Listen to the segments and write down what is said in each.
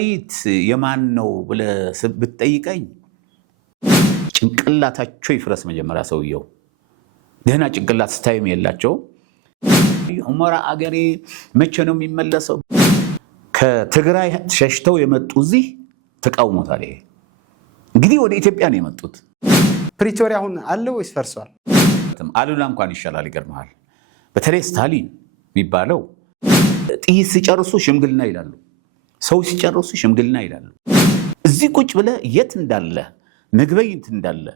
ወልቃይት የማን ነው ብለህ ብትጠይቀኝ ጭንቅላታቸው ይፍረስ መጀመሪያ ሰውየው ደህና ጭንቅላት ስታይም የላቸው ሁመራ አገሬ መቼ ነው የሚመለሰው ከትግራይ ሸሽተው የመጡ እዚህ ተቃውሞታል ይሄ እንግዲህ ወደ ኢትዮጵያ ነው የመጡት ፕሪቶሪያ አሁን አለ ወይስ ፈርሷል አሉላ እንኳን ይሻላል ይገርማል በተለይ ስታሊን የሚባለው ጥይት ሲጨርሱ ሽምግልና ይላሉ ሰው ሲጨርሱ ሽምግልና ይላሉ እዚህ ቁጭ ብለ የት እንዳለ ምግበይት እንዳለ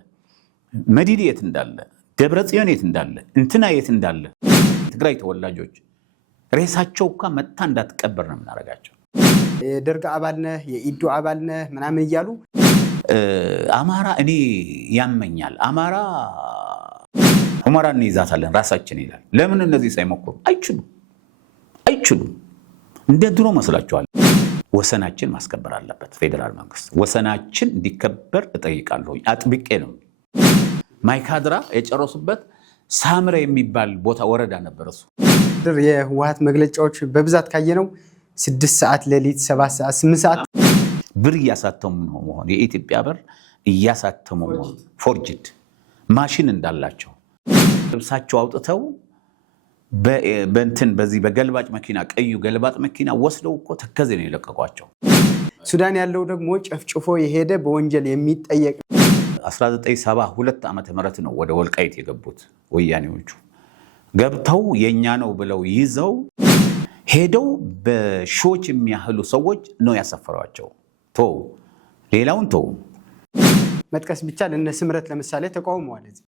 መዲዲ የት እንዳለ ደብረጽዮን የት እንዳለ እንትና የት እንዳለ ትግራይ ተወላጆች ሬሳቸው እንኳን መታ እንዳትቀበር ነው የምናረጋቸው የደርግ አባል ነህ የኢዱ አባል ነህ ምናምን እያሉ አማራ እኔ ያመኛል አማራ ሁመራን ይዛታለን ራሳችን ይላል ለምን እነዚህ ሳይሞክሩ አይችሉም እንደ ድሮ መስላችኋል ወሰናችን ማስከበር አለበት ፌደራል መንግስት ወሰናችን እንዲከበር እጠይቃለሁ አጥብቄ ነው ማይካድራ የጨረሱበት ሳምረ የሚባል ቦታ ወረዳ ነበር እሱ የህወሓት መግለጫዎች በብዛት ካየነው 6 ሰዓት ሌሊት 7 ሰዓት 8 ሰዓት ብር እያሳተሙ ነው መሆን የኢትዮጵያ ብር እያሳተሙ ነው ፎርጅድ ማሽን እንዳላቸው ልብሳቸው አውጥተው በእንትን በዚህ በገልባጭ መኪና ቀዩ ገልባጭ መኪና ወስደው እኮ ተከዜ ነው የለቀቋቸው ሱዳን ያለው ደግሞ ጨፍጭፎ የሄደ በወንጀል የሚጠየቅ 1972 ዓመተ ምህረት ነው ወደ ወልቃይት የገቡት ወያኔዎቹ ገብተው የኛ ነው ብለው ይዘው ሄደው በሺዎች የሚያህሉ ሰዎች ነው ያሰፈሯቸው ሌላውን መጥቀስ ቢቻል እነ ስምረት ለምሳሌ ተቃውመዋል እዚህ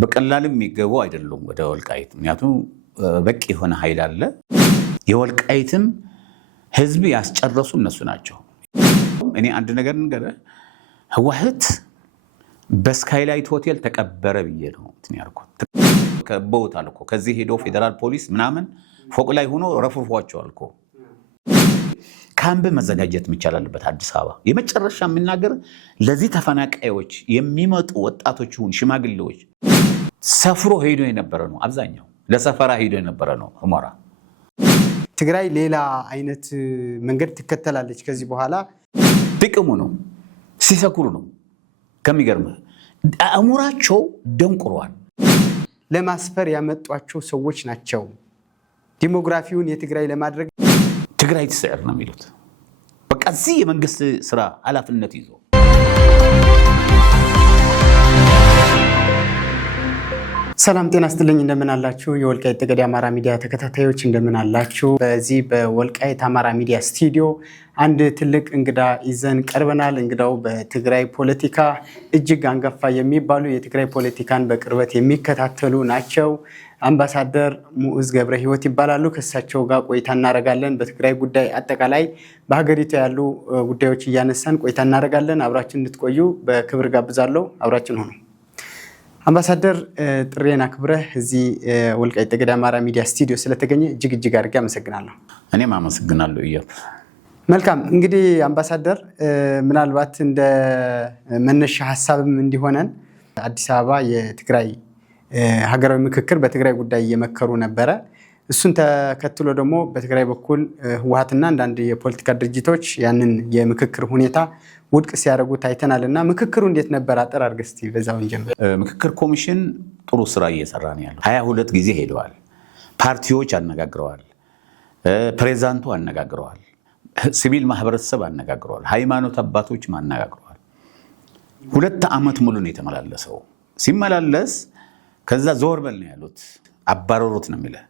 በቀላልም የሚገቡ አይደሉም ወደ ወልቃይት ምክንያቱም በቂ የሆነ ኃይል አለ የወልቃይትም ህዝብ ያስጨረሱ እነሱ ናቸው እኔ አንድ ነገር እንገርህ ህወሓት በስካይላይት ሆቴል ተቀበረ ብዬ ነው ያልኩት ከቦታል እኮ ከዚህ ሄዶ ፌደራል ፖሊስ ምናምን ፎቅ ላይ ሆኖ ረፍርፏቸዋል እኮ ካምፕ መዘጋጀት የሚቻላልበት አዲስ አበባ የመጨረሻ የምናገር ለዚህ ተፈናቃዮች የሚመጡ ወጣቶች ሁን ሽማግሌዎች ሰፍሮ ሄዶ የነበረ ነው አብዛኛው ለሰፈራ ሄዶ የነበረ ነው ሁመራ ትግራይ ሌላ አይነት መንገድ ትከተላለች ከዚህ በኋላ ጥቅሙ ነው ሲሰኩሩ ነው ከሚገርም አእምሯቸው ደንቁሯል ለማስፈር ያመጧቸው ሰዎች ናቸው ዲሞግራፊውን የትግራይ ለማድረግ ትግራይ ትስዕር ነው የሚሉት በቃ እዚህ የመንግስት ስራ ኃላፊነት ይዞ ሰላም ጤና ይስጥልኝ እንደምን አላችሁ የወልቃይት ጠገዴ አማራ ሚዲያ ተከታታዮች እንደምን አላችሁ በዚህ በወልቃይት አማራ ሚዲያ ስቱዲዮ አንድ ትልቅ እንግዳ ይዘን ቀርበናል እንግዳው በትግራይ ፖለቲካ እጅግ አንጋፋ የሚባሉ የትግራይ ፖለቲካን በቅርበት የሚከታተሉ ናቸው አምባሳደር ሙኡዝ ገብረ ህይወት ይባላሉ ከሳቸው ጋር ቆይታ እናደርጋለን በትግራይ ጉዳይ አጠቃላይ በሀገሪቱ ያሉ ጉዳዮች እያነሳን ቆይታ እናደርጋለን አብራችን እንድትቆዩ በክብር ጋብዛለሁ አብራችን ሆኑ አምባሳደር ጥሬና ክብረህ እዚህ ወልቃይት ጠገዴ አማራ ሚዲያ ስቱዲዮ ስለተገኘ እጅግ አድርጌ አመሰግናለሁ እኔም አመሰግናለሁ ኢዮብ መልካም እንግዲህ አምባሳደር ምናልባት እንደ መነሻ ሐሳብም እንዲሆነን አዲስ አበባ የትግራይ ሀገራዊ ምክክር በትግራይ ጉዳይ እየመከሩ ነበረ እሱን ተከትሎ ደግሞ በትግራይ በኩል ህወሓትና አንዳንድ የፖለቲካ ድርጅቶች ያንን የምክክር ሁኔታ ውድቅ ሲያደርጉ ታይተናልና ምክክሩ እንዴት ነበር አጠር አድርገህ እስቲ በዛው እንጀምር ምክክር ኮሚሽን ጥሩ ስራ እየሰራ ነው ያለው 22 ጊዜ ሄደዋል ፓርቲዎች አነጋግረዋል ፕሬዝዳንቱ አነጋግረዋል ሲቪል ማህበረሰብ አነጋግረዋል ሃይማኖት አባቶች አነጋግረዋል 2 ዓመት ሙሉ ነው የተመላለሰው ሲመላለስ ከዛ ዞር በል ነው ያሉት አባረሩት ነው የሚለው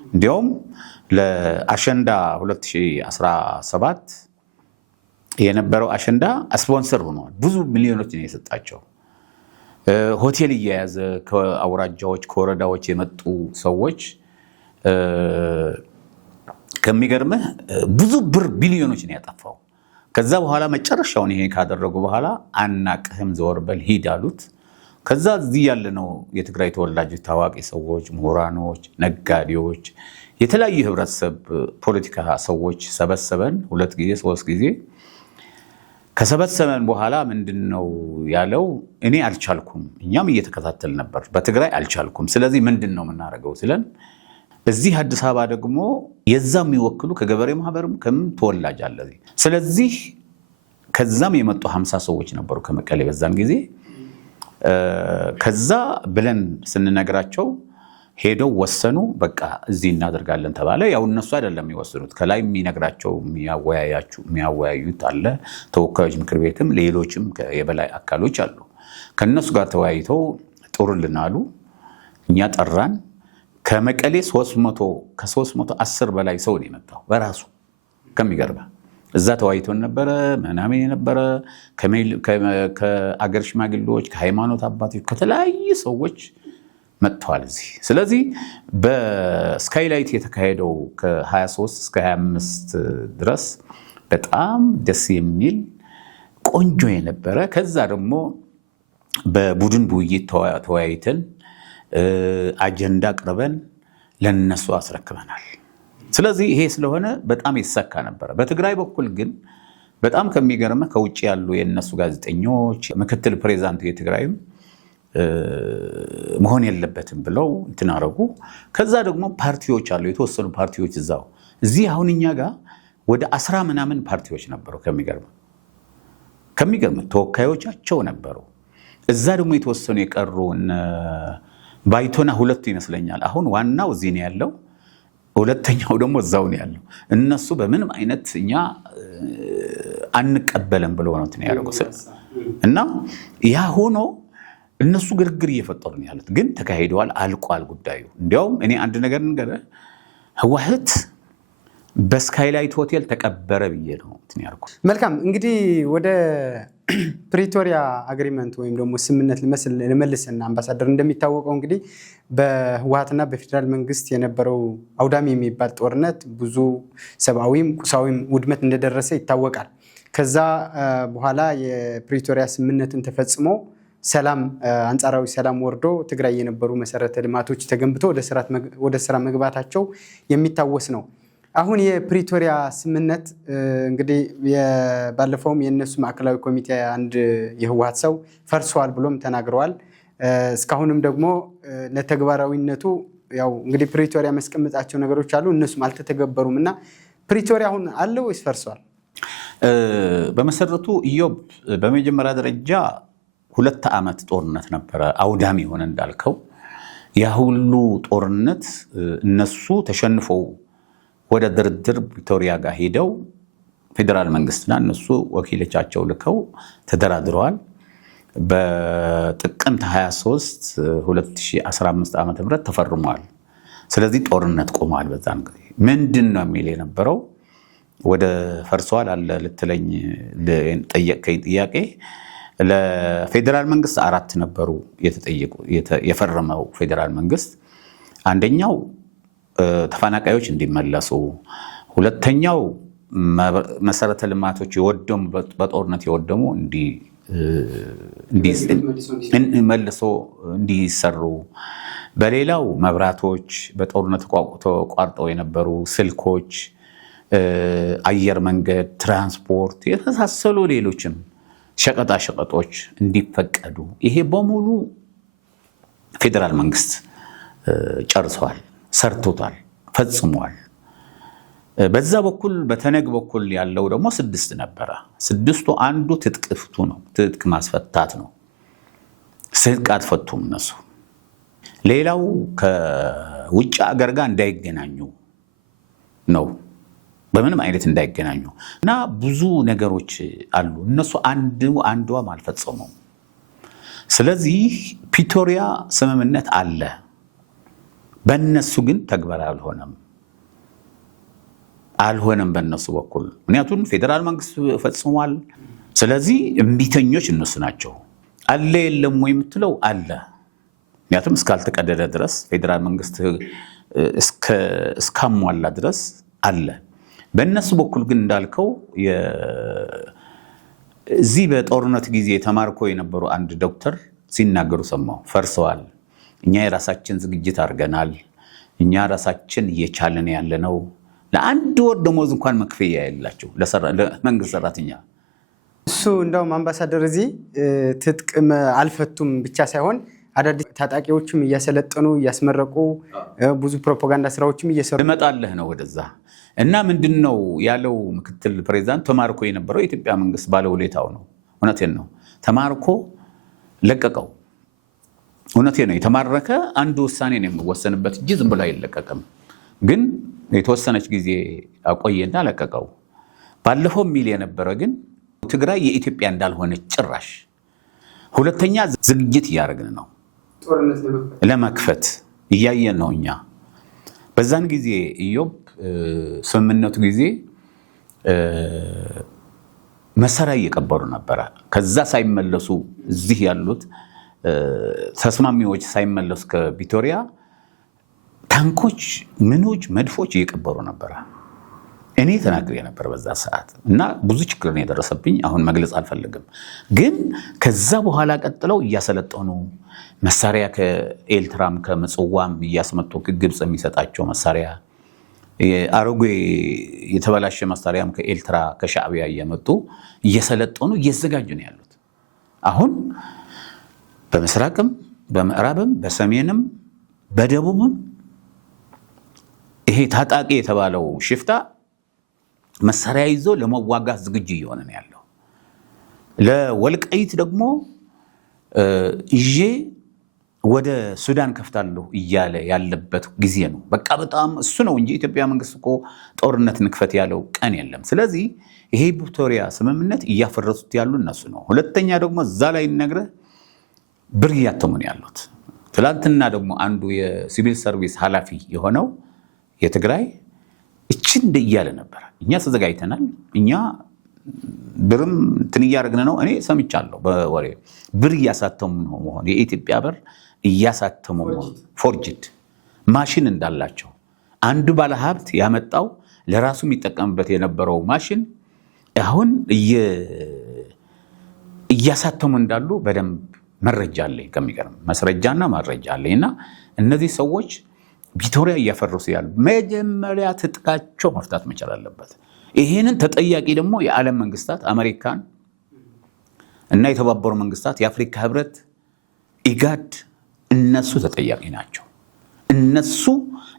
እንዲያውም ለአሸንዳ 2017 የነበረው አሸንዳ ስፖንሰር ሆኗል ብዙ ሚሊዮኖች ነው የሰጣቸው ሆቴል እየያዘ ከአውራጃዎች ከወረዳዎች የመጡ ሰዎች ከሚገርምህ ብዙ ብር ቢሊዮኖች ነው ያጠፋው ከዛ በኋላ መጨረሻውን ይሄ ካደረጉ በኋላ አናቅህም ዞር በል ሂድ አሉት ከዛ እዚህ ያለ ነው የትግራይ ተወላጆች ታዋቂ ሰዎች ምሁራኖች ነጋዴዎች የተለያዩ ህብረተሰብ ፖለቲካ ሰዎች ሰበሰበን 2 ጊዜ 3 ጊዜ ከሰበሰበን በኋላ ምንድነው ያለው እኔ አልቻልኩም እኛም እየተከታተል ነበር በትግራይ አልቻልኩም ስለዚህ ምንድነው የምናደርገው ስለን እዚህ አዲስ አበባ ደግሞ የዛም የሚወክሉ ከገበሬ ማህበርም ከም ተወላጅ አለ ስለዚህ ከዛም የመጡ 50 ሰዎች ነበሩ ከመቀሌ በዛን ጊዜ። ከዛ ብለን ስንነግራቸው ሄደው ወሰኑ። በቃ እዚህ እናደርጋለን ተባለ። ያው እነሱ አይደለም የሚወስኑት፣ ከላይ የሚነግራቸው የሚያወያዩት አለ። ተወካዮች ምክር ቤትም ሌሎችም የበላይ አካሎች አሉ። ከነሱ ጋር ተወያይተው ጥሩልን አሉ። እኛ ጠራን። ከመቀሌ 310 በላይ ሰው ነው የመጣው በራሱ ከሚገርባ እዛ ተወያይቶን ነበረ ምናምን የነበረ ከአገር ሽማግሌዎች፣ ከሃይማኖት አባቶች፣ ከተለያዩ ሰዎች መጥተዋል እዚህ። ስለዚህ በስካይላይት የተካሄደው ከ23 እስከ 25 ድረስ በጣም ደስ የሚል ቆንጆ የነበረ ከዛ ደግሞ በቡድን ውይይት ተወያይተን አጀንዳ አቅርበን ለነሱ አስረክበናል። ስለዚህ ይሄ ስለሆነ በጣም ይሰካ ነበረ። በትግራይ በኩል ግን በጣም ከሚገርመ ከውጭ ያሉ የነሱ ጋዜጠኞች ምክትል ፕሬዝዳንቱ የትግራይም መሆን የለበትም ብለው እንትን አደረጉ። ከዛ ደግሞ ፓርቲዎች አሉ፣ የተወሰኑ ፓርቲዎች እዚህ አሁን እኛ ጋር ወደ 10 ምናምን ፓርቲዎች ነበሩ። ከሚገርም ተወካዮቻቸው ነበሩ። እዛ ደግሞ የተወሰኑ የቀሩ ባይቶና 2 ይመስለኛል። አሁን ዋናው እዚህ ነው ያለው፣ ሁለተኛው ደግሞ እዛው ነው ያለው። እነሱ በምንም አይነት እኛ አንቀበልም ብለው ነው እንትን ያደረጉት እና ያ ሆኖ እነሱ ግርግር እየፈጠሩ ነው ያሉት። ግን ተካሂደዋል፣ አልቋል ጉዳዩ። እንዲያውም እኔ አንድ ነገር ንገረህ፣ ህወሓት በስካይላይት ሆቴል ተቀበረ ብዬ ነው እንትን ያልኩት። መልካም እንግዲህ ወደ ፕሪቶሪያ አግሪመንት ወይም ደግሞ ስምምነት ልመልስና አምባሳደር፣ እንደሚታወቀው እንግዲህ በህወሓትና በፌዴራል መንግስት የነበረው አውዳሚ የሚባል ጦርነት ብዙ ሰብአዊም ቁሳዊም ውድመት እንደደረሰ ይታወቃል። ከዛ በኋላ የፕሪቶሪያ ስምምነትን ተፈጽሞ ሰላም፣ አንጻራዊ ሰላም ወርዶ ትግራይ የነበሩ መሰረተ ልማቶች ተገንብቶ ወደ ስራ መግባታቸው የሚታወስ ነው። አሁን የፕሪቶሪያ ስምምነት እንግዲህ ባለፈውም የነሱ ማዕከላዊ ኮሚቴ አንድ የህወሓት ሰው ፈርሷል ብሎም ተናግረዋል። እስካሁንም ደግሞ ለተግባራዊነቱ ያው እንግዲህ ፕሪቶሪያ መስቀመጣቸው ነገሮች አሉ፣ እነሱም አልተተገበሩም እና ፕሪቶሪያ አሁን አለ ወይስ ፈርሷል? በመሰረቱ ኢዮብ፣ በመጀመሪያ ደረጃ 2 ዓመት ጦርነት ነበረ፣ አውዳሚ ሆነ እንዳልከው። ያ ሁሉ ጦርነት እነሱ ተሸንፈው ወደ ድርድር ፕሪቶሪያ ጋር ሄደው ፌዴራል መንግስትና እነሱ ወኪሎቻቸው ልከው ተደራድረዋል። በጥቅምት 23 2015 ዓ.ም ተፈርሟል። ስለዚህ ጦርነት ቆሟል። በዛን ጊዜ ምንድን ነው የሚል የነበረው ወደ ፈርሷል አለ ልትለኝ ጠየቀኝ ጥያቄ። ለፌዴራል መንግስት 4 ነበሩ የፈረመው ፌዴራል መንግስት። አንደኛው ተፈናቃዮች እንዲመለሱ፣ ሁለተኛው መሰረተ ልማቶች የወደሙ በጦርነት የወደሙ መልሶ እንዲሰሩ፣ በሌላው መብራቶች፣ በጦርነት ተቋርጠው የነበሩ ስልኮች፣ አየር መንገድ፣ ትራንስፖርት የመሳሰሉ ሌሎችም ሸቀጣ ሸቀጦች እንዲፈቀዱ፣ ይሄ በሙሉ ፌዴራል መንግስት ጨርሰዋል፣ ሰርቶታል፣ ፈጽሟል። በዛ በኩል በተነግ በኩል ያለው ደግሞ 6 ነበረ። 6ቱ አንዱ ትጥቅ ፍቱ ነው፣ ትጥቅ ማስፈታት ነው። ትጥቅ አትፈቱም እነሱ። ሌላው ከውጭ አገር ጋር እንዳይገናኙ ነው፣ በምንም አይነት እንዳይገናኙ እና ብዙ ነገሮች አሉ። እነሱ አንዷም አልፈጸሙም። ስለዚህ ፕሪቶሪያ ስምምነት አለ፣ በእነሱ ግን ተግባራዊ አልሆነም በእነሱ በኩል። ምክንያቱም ፌዴራል መንግስት ፈጽሟል። ስለዚህ እምቢተኞች እነሱ ናቸው። አለ የለም ወይ የምትለው አለ። ምክንያቱም እስካልተቀደደ ድረስ ፌዴራል መንግስት እስካሟላ ድረስ አለ። በእነሱ በኩል ግን እንዳልከው እዚህ በጦርነት ጊዜ ተማርኮ የነበሩ አንድ ዶክተር ሲናገሩ ሰማሁ። ፈርሰዋል፣ እኛ የራሳችን ዝግጅት አድርገናል፣ እኛ ራሳችን እየቻለን ያለ ነው። ለአንድ ወር ደሞዝ እንኳን መክፈያ የላቸው ለመንግስት ሰራተኛ። እሱ እንደውም አምባሳደር እዚህ ትጥቅ አልፈቱም ብቻ ሳይሆን አዳዲስ ታጣቂዎችም እያሰለጠኑ እያስመረቁ ብዙ ፕሮፓጋንዳ ስራዎችም እየሰሩ ልመጣልህ ነው ወደዛ። እና ምንድነው ያለው ምክትል ፕሬዝዳንት ተማርኮ የነበረው የኢትዮጵያ መንግስት ባለውለታው ነው። እውነቴን ነው። ተማርኮ ለቀቀው። እውነቴን ነው። የተማረከ አንድ ውሳኔ ነው የሚወሰንበት እንጂ ዝም ብሎ አይለቀቅም። ግን የተወሰነች ጊዜ አቆየና ለቀቀው። ባለፈው ሚል የነበረ ግን ትግራይ የኢትዮጵያ እንዳልሆነች ጭራሽ ሁለተኛ ዝግጅት እያደረግን ነው ለመክፈት እያየን ነው እኛ። በዛን ጊዜ ኢዮብ ስምምነቱ ጊዜ መሳሪያ እየቀበሩ ነበረ። ከዛ ሳይመለሱ እዚህ ያሉት ተስማሚዎች ሳይመለሱ ከቪቶሪያ ታንኮች፣ ምኖች፣ መድፎች እየቀበሩ ነበረ። እኔ ተናግሬ ነበር በዛ ሰዓት እና ብዙ ችግር ነው የደረሰብኝ። አሁን መግለጽ አልፈልግም። ግን ከዛ በኋላ ቀጥለው እያሰለጠኑ መሳሪያ ከኤርትራም ከምጽዋም እያስመጡ ግብፅ የሚሰጣቸው መሳሪያ አሮጌ የተበላሸ መሳሪያም ከኤርትራ ከሻዕቢያ እየመጡ እየሰለጠኑ እየዘጋጁ ነው ያሉት። አሁን በምስራቅም በምዕራብም በሰሜንም በደቡብም ይሄ ታጣቂ የተባለው ሽፍታ መሳሪያ ይዞ ለመዋጋት ዝግጁ እየሆነ ነው ያለው። ለወልቃይት ደግሞ ይዤ ወደ ሱዳን ከፍታለሁ እያለ ያለበት ጊዜ ነው። በቃ በጣም እሱ ነው እንጂ ኢትዮጵያ መንግስት እኮ ጦርነት ንክፈት ያለው ቀን የለም። ስለዚህ ይሄ ፕሪቶሪያ ስምምነት እያፈረሱት ያሉ እነሱ ነው። ሁለተኛ ደግሞ እዛ ላይ ነግረህ ብር እያተሙ ነው ያሉት። ትላንትና ደግሞ አንዱ የሲቪል ሰርቪስ ኃላፊ የሆነው የትግራይ እችን እያለ ነበር። እኛ ተዘጋጅተናል፣ እኛ ብርም እንትን እያደረግን ነው። እኔ ሰምቻለሁ በወሬ ብር እያሳተሙ ነው መሆን የኢትዮጵያ ብር እያሳተሙ መሆን ፎርጅድ ማሽን እንዳላቸው አንዱ ባለሀብት ያመጣው ለራሱ የሚጠቀምበት የነበረው ማሽን አሁን እያሳተሙ እንዳሉ በደንብ መረጃ አለኝ። ከሚገርም መስረጃና መረጃ አለኝ። እና እነዚህ ሰዎች ቪቶሪያ እያፈረሱ ያሉ መጀመሪያ ትጥቃቸው መፍታት መቻል አለበት። ይሄንን ተጠያቂ ደግሞ የዓለም መንግስታት አሜሪካን እና የተባበሩ መንግስታት፣ የአፍሪካ ህብረት፣ ኢጋድ እነሱ ተጠያቂ ናቸው። እነሱ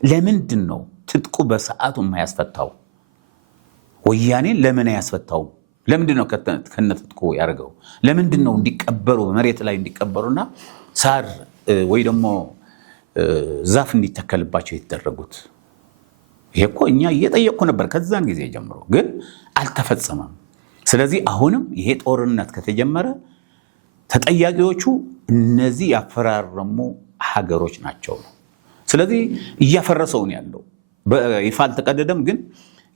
ለምንድን ነው ትጥቁ በሰዓቱ የማያስፈታው? ወያኔን ለምን አያስፈታው? ለምንድን ነው ከነትጥቁ ያደርገው? ለምንድን ነው እንዲቀበሩ በመሬት ላይ እንዲቀበሩና ሳር ወይ ደግሞ ዛፍ እንዲተከልባቸው የተደረጉት? ይሄ እኮ እኛ እየጠየቁ ነበር ከዛን ጊዜ ጀምሮ፣ ግን አልተፈጸመም። ስለዚህ አሁንም ይሄ ጦርነት ከተጀመረ ተጠያቂዎቹ እነዚህ ያፈራረሙ ሀገሮች ናቸው። ስለዚህ እያፈረሰው ነው ያለው። በይፋ አልተቀደደም፣ ግን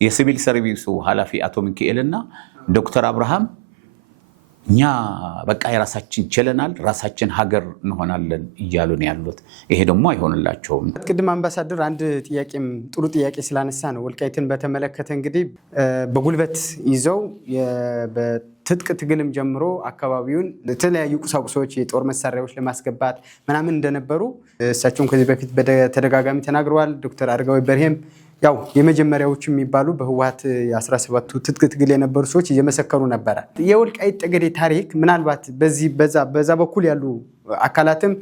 የሲቪል ሰርቪሱ ኃላፊ አቶ ሚካኤልና ዶክተር አብርሃም እኛ በቃ የራሳችን ችለናል፣ ራሳችን ሀገር እንሆናለን እያሉ ነው ያሉት። ይሄ ደግሞ አይሆንላቸውም። ቅድም አምባሳደር አንድ ጥያቄም ጥሩ ጥያቄ ስላነሳ ነው ወልቃይትን በተመለከተ እንግዲህ በጉልበት ይዘው በትጥቅ ትግልም ጀምሮ አካባቢውን ለተለያዩ ቁሳቁሶች የጦር መሳሪያዎች ለማስገባት ምናምን እንደነበሩ እሳቸውም ከዚህ በፊት በተደጋጋሚ ተናግረዋል። ዶክተር አረጋዊ በርሄም ያው የመጀመሪያዎቹ የሚባሉ በህወሓት የ17ቱ ትጥቅ ትግል የነበሩ ሰዎች እየመሰከሩ ነበረ። የወልቃይት ጠገዴ ታሪክ ምናልባት በዛ በኩል ያሉ አካላትም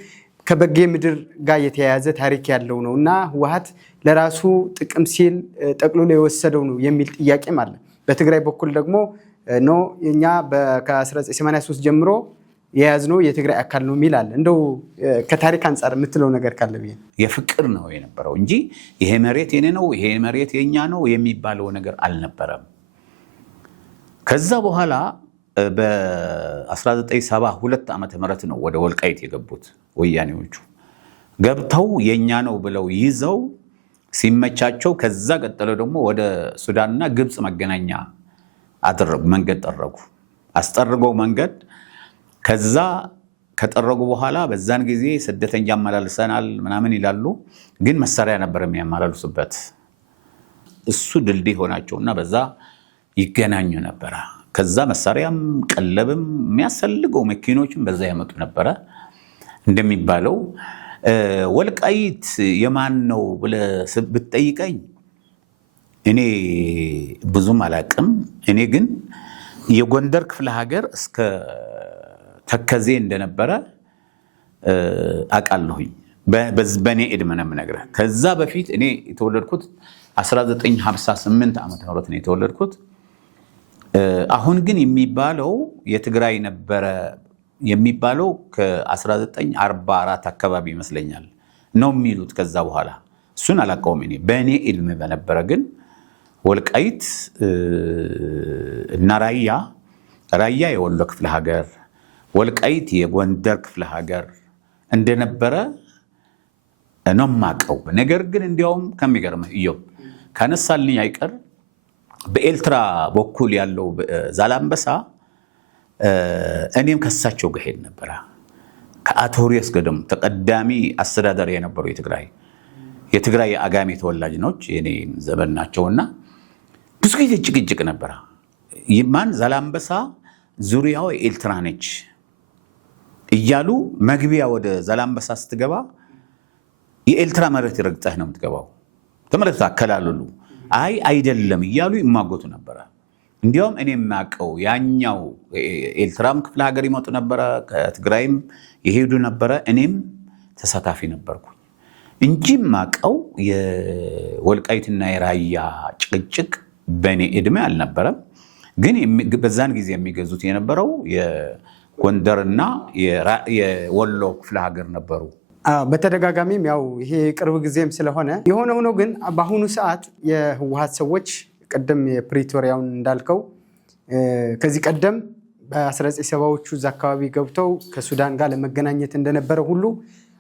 ከበጌ ምድር ጋር የተያያዘ ታሪክ ያለው ነው እና ህወሓት ለራሱ ጥቅም ሲል ጠቅልሎ የወሰደው ነው የሚል ጥያቄም አለ። በትግራይ በኩል ደግሞ ኖ እኛ ከ1983 ጀምሮ የያዝነው የትግራይ አካል ነው የሚል አለ። እንደው ከታሪክ አንጻር የምትለው ነገር ካለ ብዬ። የፍቅር ነው የነበረው እንጂ ይሄ መሬት የኔ ነው ይሄ መሬት የኛ ነው የሚባለው ነገር አልነበረም። ከዛ በኋላ በ1972 ዓመተ ምህረት ነው ወደ ወልቃይት የገቡት ወያኔዎቹ። ገብተው የኛ ነው ብለው ይዘው ሲመቻቸው ከዛ ቀጥለው ደግሞ ወደ ሱዳንና ግብፅ መገናኛ አደረጉ። መንገድ ጠረጉ። አስጠርገው መንገድ ከዛ ከጠረጉ በኋላ በዛን ጊዜ ስደተኛ ያመላልሰናል ምናምን ይላሉ፣ ግን መሳሪያ ነበር የሚያመላልሱበት። እሱ ድልድይ ሆናቸውና በዛ ይገናኙ ነበረ። ከዛ መሳሪያም ቀለብም የሚያስፈልገው መኪኖችም በዛ ያመጡ ነበረ። እንደሚባለው ወልቃይት የማን ነው ብለህ ብትጠይቀኝ እኔ ብዙም አላቅም። እኔ ግን የጎንደር ክፍለ ሀገር እስከ ተከዜ እንደነበረ አውቃለሁኝ። በኔ ዕድሜ ነው የምነግርህ። ከዛ በፊት እኔ የተወለድኩት 1958 ዓመተ ምህረት ነው የተወለድኩት። አሁን ግን የሚባለው የትግራይ ነበረ የሚባለው ከ1944 አካባቢ ይመስለኛል ነው የሚሉት። ከዛ በኋላ እሱን አላውቀውም እኔ። በእኔ ዕድሜ በነበረ ግን ወልቃይት እና ራያ የወሎ ክፍለ ሀገር፣ ወልቃይት የጎንደር ክፍለ ሀገር እንደነበረ ነው የማውቀው። ነገር ግን እንዲያውም ከሚገርምህ ኢዮብ ካነሳልኝ አይቀር በኤርትራ በኩል ያለው ዛላምበሳ እኔም ከሳቸው ጋር ሄድ ነበረ። ከአቶ ሪያስ ገደም ተቀዳሚ አስተዳዳሪ የነበሩ የትግራይ የአጋሜ ተወላጅ ነች የኔ ዘመን ናቸውና ብዙ ጊዜ ጭቅጭቅ ነበረ። ማን ዛላምበሳ ዙሪያው ኤርትራ ነች እያሉ መግቢያ ወደ ዛላምበሳ ስትገባ የኤርትራ መሬት ረግጠህ ነው የምትገባው። ተመለከተ አከላለሉ። አይደለም እያሉ ይማጎቱ ነበረ። እንዲያውም እኔ የማውቀው ያኛው ኤርትራም ክፍለ ሀገር ይመጡ ነበረ፣ ከትግራይም የሄዱ ነበረ። እኔም ተሳታፊ ነበርኩ እንጂ የማውቀው የወልቃይትና የራያ ጭቅጭቅ በእኔ ዕድሜ አልነበረም። ግን በዛን ጊዜ የሚገዙት የነበረው የጎንደርና የወሎ ክፍለ ሀገር ነበሩ። በተደጋጋሚም ያው ይሄ ቅርብ ጊዜም ስለሆነ የሆነ ሆኖ ግን በአሁኑ ሰዓት የህወሓት ሰዎች ቀደም የፕሪቶሪያውን እንዳልከው ከዚህ ቀደም በ1970ዎቹ እዛ አካባቢ ገብተው ከሱዳን ጋር ለመገናኘት እንደነበረ ሁሉ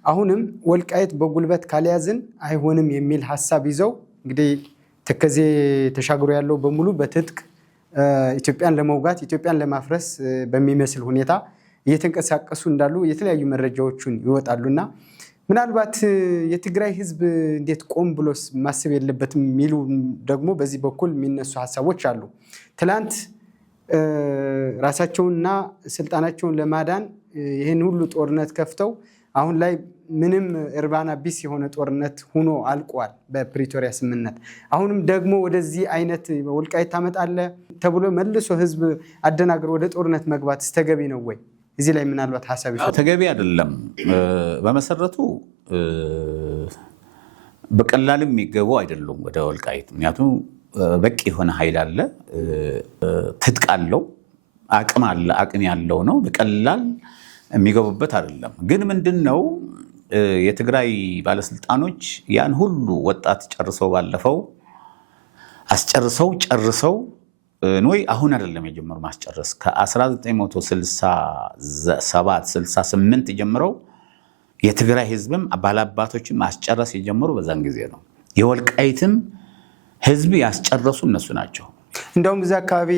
አሁንም ወልቃይት በጉልበት ካልያዝን አይሆንም የሚል ሀሳብ ይዘው እንግዲህ ተከዜ ተሻግሮ ያለው በሙሉ በትጥቅ ኢትዮጵያን ለመውጋት ኢትዮጵያን ለማፍረስ በሚመስል ሁኔታ እየተንቀሳቀሱ እንዳሉ የተለያዩ መረጃዎችን ይወጣሉና ምናልባት የትግራይ ህዝብ እንዴት ቆም ብሎ ማሰብ የለበትም የሚሉ ደግሞ በዚህ በኩል የሚነሱ ሀሳቦች አሉ። ትላንት ራሳቸውንና ስልጣናቸውን ለማዳን ይህን ሁሉ ጦርነት ከፍተው አሁን ላይ ምንም እርባና ቢስ የሆነ ጦርነት ሆኖ አልቋል በፕሪቶሪያ ስምምነት። አሁንም ደግሞ ወደዚህ አይነት ወልቃይት ታመጣለህ ተብሎ መልሶ ህዝብ አደናግሮ ወደ ጦርነት መግባት ተገቢ ነው ወይ? እዚህ ላይ ምናልባት ሀሳብ ተገቢ አይደለም። በመሰረቱ በቀላልም የሚገቡ አይደሉም ወደ ወልቃይት። ምክንያቱም በቂ የሆነ ኃይል አለ፣ ትጥቅ አለው፣ አቅም ያለው ነው። በቀላል የሚገቡበት አይደለም። ግን ምንድነው የትግራይ ባለስልጣኖች ያን ሁሉ ወጣት ጨርሰው ባለፈው አስጨርሰው ጨርሰው ወይ አሁን አይደለም የጀመሩ ማስጨረስ ከ1967-68 ጀምረው የትግራይ ህዝብም ባላባቶችን ማስጨረስ የጀመሩ በዛን ጊዜ ነው። የወልቃይትም ህዝብ ያስጨረሱ እነሱ ናቸው። እንደውም እዛ አካባቢ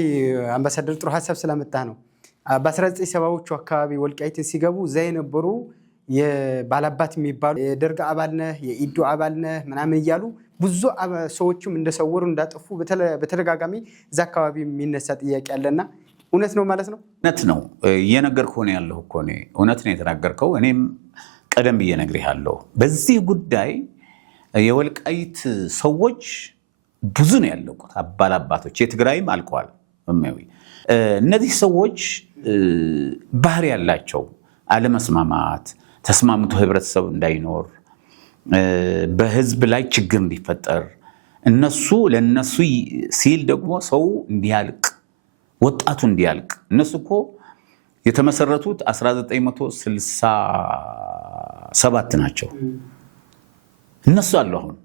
አምባሳደር ጥሩ ሀሳብ ስለመጣ ነው። በ1970ዎቹ አካባቢ ወልቃይትን ሲገቡ እዛ የነበሩ የባላባት የሚባሉ የደርግ አባል ነህ የኢዱ አባል ነህ ምናምን እያሉ ብዙ ሰዎችም እንደሰወሩ እንዳጠፉ በተደጋጋሚ እዛ አካባቢ የሚነሳ ጥያቄ አለና እውነት ነው ማለት ነው? እውነት ነው እየነገርኩህ ነው ያለሁ እኮ እኔ እውነት ነው የተናገርከው። እኔም ቀደም ብዬ ነግሬሃለሁ። በዚህ ጉዳይ የወልቃይት ሰዎች ብዙ ነው ያለቁት። ባላባቶች የትግራይም አልቀዋል። እነዚህ ሰዎች ባህሪ ያላቸው አለመስማማት፣ ተስማምቶ ህብረተሰብ እንዳይኖር፣ በህዝብ ላይ ችግር እንዲፈጠር፣ እነሱ ለነሱ ሲል ደግሞ ሰው እንዲያልቅ፣ ወጣቱ እንዲያልቅ። እነሱ እኮ የተመሰረቱት 1967 ናቸው። እነሱ አሉ። አሁን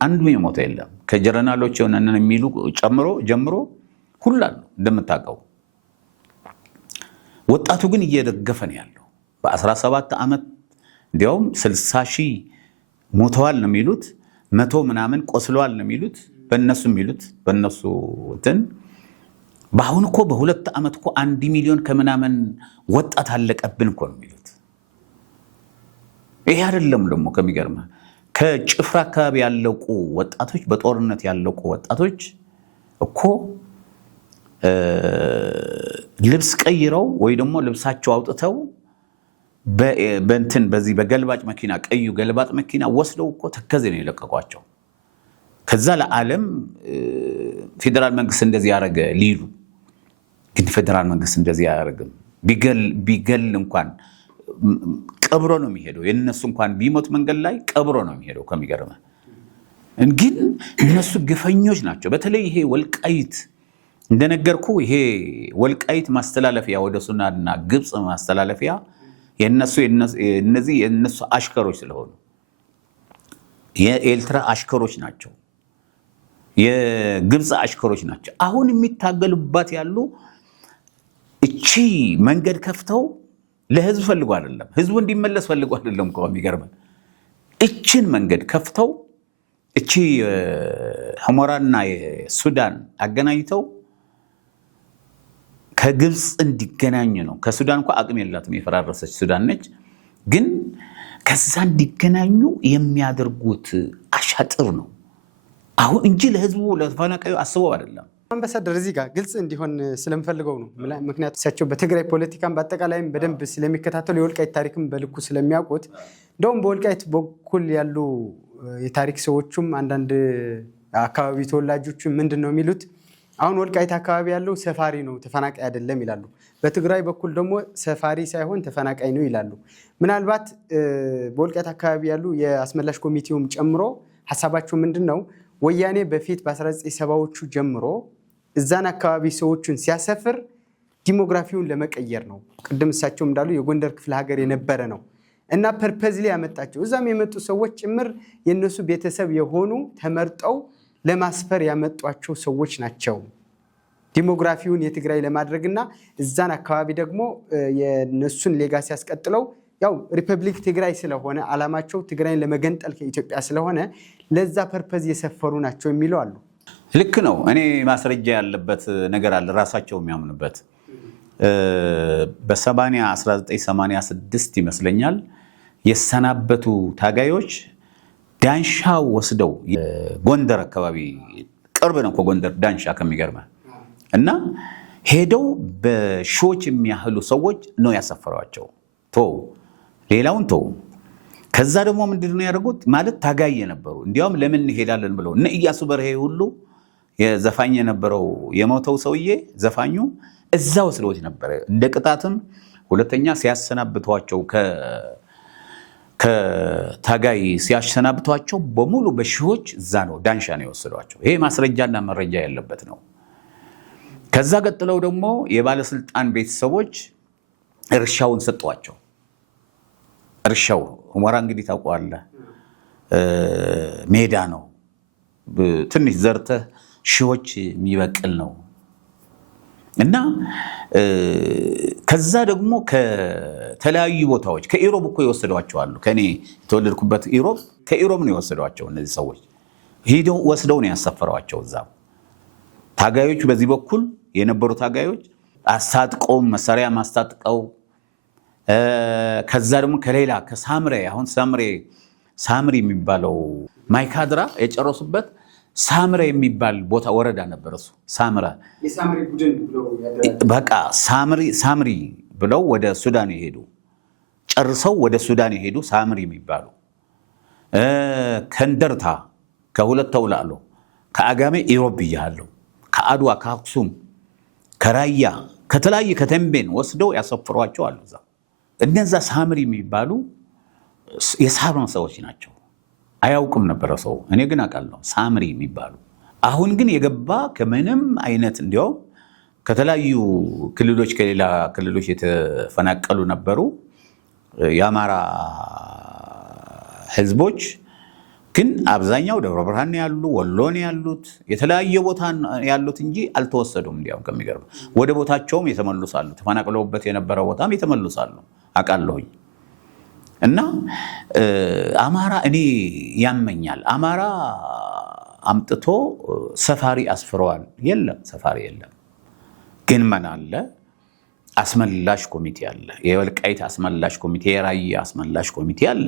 አንዱ የሞተ የለም። ከጀነራሎች የሆነን የሚሉ ጀምሮ ሁሉ አሉ እንደምታውቀው። ወጣቱ ግን እየደገፈ ነው ያለው። በ17 ዓመት እንዲያውም 60 ሺህ ሞተዋል ነው የሚሉት፣ 100 ምናምን ቆስለዋል ነው የሚሉት በእነሱ እንትን። በአሁን እኮ በ2 ዓመት እኮ 1 ሚሊዮን ከምናምን ወጣት አለቀብን እኮ ነው የሚሉት። ይሄ አይደለም ደግሞ ከሚገርምህ ከጭፍራ አካባቢ ያለቁ ወጣቶች፣ በጦርነት ያለቁ ወጣቶች እኮ ልብስ ቀይረው ወይ ደግሞ ልብሳቸው አውጥተው በዚህ በገልባጭ መኪና ቀዩ ገልባጭ መኪና ወስደው እኮ ተከዜ ነው የለቀቋቸው። ከዛ ለዓለም ፌደራል መንግስት እንደዚህ ያደረገ ሊሉ፣ ግን ፌደራል መንግስት እንደዚህ አያደርግም። ቢገል እንኳን ቀብሮ ነው የሚሄደው። የነሱ እንኳን ቢሞት መንገድ ላይ ቀብሮ ነው የሚሄደው። ከሚገርም ግን እነሱ ግፈኞች ናቸው። በተለይ ይሄ ወልቃይት እንደነገርኩ ይሄ ወልቃይት ማስተላለፊያ ወደ ሱዳንና ግብፅ ማስተላለፊያ የነሱ አሽከሮች ስለሆኑ የኤርትራ አሽከሮች ናቸው፣ የግብፅ አሽከሮች ናቸው። አሁን የሚታገሉባት ያሉ እቺ መንገድ ከፍተው ለህዝብ ፈልጎ አይደለም፣ ህዝቡ እንዲመለስ ፈልጎ አይደለም እኮ የሚገርመን። እቺን መንገድ ከፍተው እቺ ሁመራና ሱዳን አገናኝተው ከግብፅ እንዲገናኙ ነው። ከሱዳን እንኳ አቅም የላትም፣ የፈራረሰች ሱዳን ነች። ግን ከዛ እንዲገናኙ የሚያደርጉት አሻጥር ነው አሁን እንጂ ለህዝቡ ለተፈናቃዩ አስበው አይደለም። አምባሳደር እዚህ ጋር ግልጽ እንዲሆን ስለምፈልገው ነው። ምክንያቱም እሳቸው በትግራይ ፖለቲካን በአጠቃላይም በደንብ ስለሚከታተሉ የወልቃይት ታሪክም በልኩ ስለሚያውቁት፣ እንደውም በወልቃይት በኩል ያሉ የታሪክ ሰዎቹም አንዳንድ አካባቢ ተወላጆች ምንድን ነው የሚሉት? አሁን ወልቃይት አካባቢ ያለው ሰፋሪ ነው ተፈናቃይ አይደለም ይላሉ። በትግራይ በኩል ደግሞ ሰፋሪ ሳይሆን ተፈናቃይ ነው ይላሉ። ምናልባት በወልቃይት አካባቢ ያሉ የአስመላሽ ኮሚቴውም ጨምሮ ሀሳባቸው ምንድን ነው? ወያኔ በፊት በ1970ዎቹ ጀምሮ እዛን አካባቢ ሰዎችን ሲያሰፍር ዲሞግራፊውን ለመቀየር ነው። ቅድም እሳቸው እንዳሉ የጎንደር ክፍለ ሀገር የነበረ ነው እና ፐርፐዝሊ ያመጣቸው እዛም የመጡ ሰዎች ጭምር የነሱ ቤተሰብ የሆኑ ተመርጠው ለማስፈር ያመጧቸው ሰዎች ናቸው። ዲሞግራፊውን የትግራይ ለማድረግና እዛን አካባቢ ደግሞ የነሱን ሌጋሲ ያስቀጥለው ያው ሪፐብሊክ ትግራይ ስለሆነ አላማቸው ትግራይን ለመገንጠል ከኢትዮጵያ ስለሆነ ለዛ ፐርፐዝ የሰፈሩ ናቸው የሚለው አሉ። ልክ ነው። እኔ ማስረጃ ያለበት ነገር አለ ራሳቸው የሚያምኑበት። በ1986 ይመስለኛል የሰናበቱ ታጋዮች ዳንሻ ወስደው ጎንደር አካባቢ ቅርብ ነው ከጎንደር ዳንሻ ከሚገርመ እና ሄደው በሺዎች የሚያህሉ ሰዎች ነው ያሰፈሯቸው። ሌላውን ተው። ከዛ ደግሞ ምንድነው ያደረጉት? ማለት ታጋይ የነበሩ እንዲያውም ለምን እንሄዳለን ብለው እነ ኢያሱ በርሄ ሁሉ የዘፋኝ የነበረው የሞተው ሰውዬ ዘፋኙ እዛ ወስደውት ነበር እንደ ቅጣትም። ሁለተኛ ሲያሰናብቷቸው ከታጋይ ሲያሰናብቷቸው በሙሉ በሺዎች እዛ ነው ዳንሻ ነው የወሰዷቸው። ይሄ ማስረጃና መረጃ ያለበት ነው። ከዛ ቀጥለው ደግሞ የባለስልጣን ቤተሰቦች እርሻውን ሰጧቸው። እርሻው ሁመራ እንግዲህ ታውቀዋለህ፣ ሜዳ ነው። ትንሽ ዘርተህ ሺዎች የሚበቅል ነው እና ከዛ ደግሞ ከተለያዩ ቦታዎች ከኢሮብ እኮ ይወስዷቸው አሉ። ከኔ የተወለድኩበት ኢሮብ ከኢሮብ ነው የወሰዷቸው። እነዚህ ሰዎች ሄደው ወስደው ነው ያሰፈሯቸው። እዛ ታጋዮቹ በዚህ በኩል የነበሩ ታጋዮች አስታጥቀው መሳሪያ ማስታጥቀው ከዛ ደግሞ ከሌላ ከሳምሬ አሁን ሳምሪ የሚባለው ማይካድራ የጨረሱበት ሳምሬ የሚባል ቦታ ወረዳ ነበር። እሱ ሳምራ የሳምሪ ቡድን ብለው በቃ ሳምሪ ብለው ወደ ሱዳን የሄዱ ጨርሰው ወደ ሱዳን የሄዱ ሳምሪ የሚባሉ ከንደርታ ከሁለት ተውላሎ ከአጋሜ ኢሮብ ብያለሁ፣ ከአድዋ ከአክሱም ከራያ ከተለያየ ከተንቤን ወስደው ያሰፍሯቸው አሉ። እነዛ ሳምሪ የሚባሉ የሳብራ ሰዎች ናቸው። አያውቅም ነበረ ሰው። እኔ ግን አውቃለሁ ሳምሪ የሚባሉ። አሁን ግን የገባ ከምንም አይነት እንዲያውም ከተለያዩ ክልሎች ከሌላ ክልሎች የተፈናቀሉ ነበሩ የአማራ ህዝቦች። ግን አብዛኛው ደብረ ብርሃን ያሉ ወሎን ያሉት የተለያየ ቦታ ያሉት እንጂ አልተወሰዱም። እንዲያውም ከሚገርም ወደ ቦታቸውም የተመለሳሉ። ተፈናቅለውበት የነበረው ቦታም የተመለሳሉ አውቃለሁኝ። እና አማራ እኔ ያመኛል። አማራ አምጥቶ ሰፋሪ አስፍረዋል። የለም ሰፋሪ የለም። ግን ምን አለ? አስመላሽ ኮሚቴ አለ። የወልቃይት አስመላሽ ኮሚቴ፣ የራያ አስመላሽ ኮሚቴ አለ።